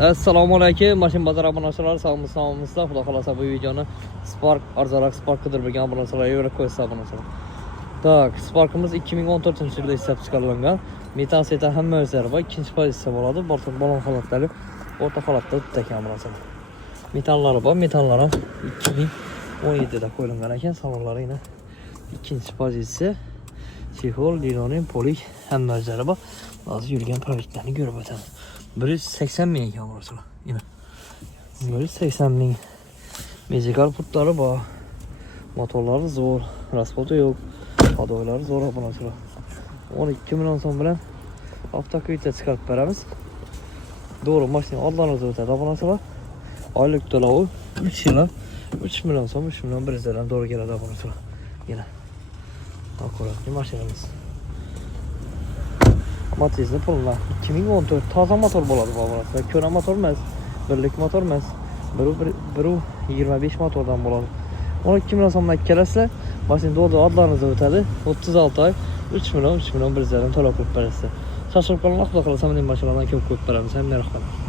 Assalomu alaykum. Mashin bozor obunachilar, sog'misiz-sog'misiz. Xudo xolasa bu videoni Spark Arzarak Spark qidirgan obunachilarga yo'l qo'ysa obunachilar. Tak, Spark'ımız 2014-yilda ishlab chiqarilgan. Metan seta hamma o'zlari bor. Ikkinchi pozitsiya bo'ladi. Bortaq balon holatlari o'rta holatda tutgan obunachilar. Metanlari bor. Metanlar ham 2017da qo'yilgan ekan. Salonlari yana ikkinchi pozitsiya. Chexol, linoleum, polik hamma o'zlari bor. Hozir yurgan proyektlarni ko'rib o'tamiz. 180 ming ekan obunachilar. Yine 180 ming. Mezikal putları bor. Motorları zo'r, raspotu yo'q. Hadoylari zo'r obunachilar. 12 million so'm bilan avtokuyta chiqarib beramiz. Doğru mashina oldlarinizda o'tadi obunachilar. Oylik to'lovi 3 yil 3 million so'm, 3 million 100 dan doğru keladi obunachilar. Yana akkuratli mashinamiz. Matizli pullar 2014 toza motor bo'ladi bu obunachilar. Ko'ra motor emas, birlik motor emas. 25 motordan bo'ladi. 12 million so'mdan kelasizlar, mashina doğru adlarınızda o'tadi. 36 ay 3 million 100 dan to'lab qo'yib berasiz. Shoshilib qolinglar, xudo xolasa men mashinalardan ko'p beramiz. Hamma rahmat.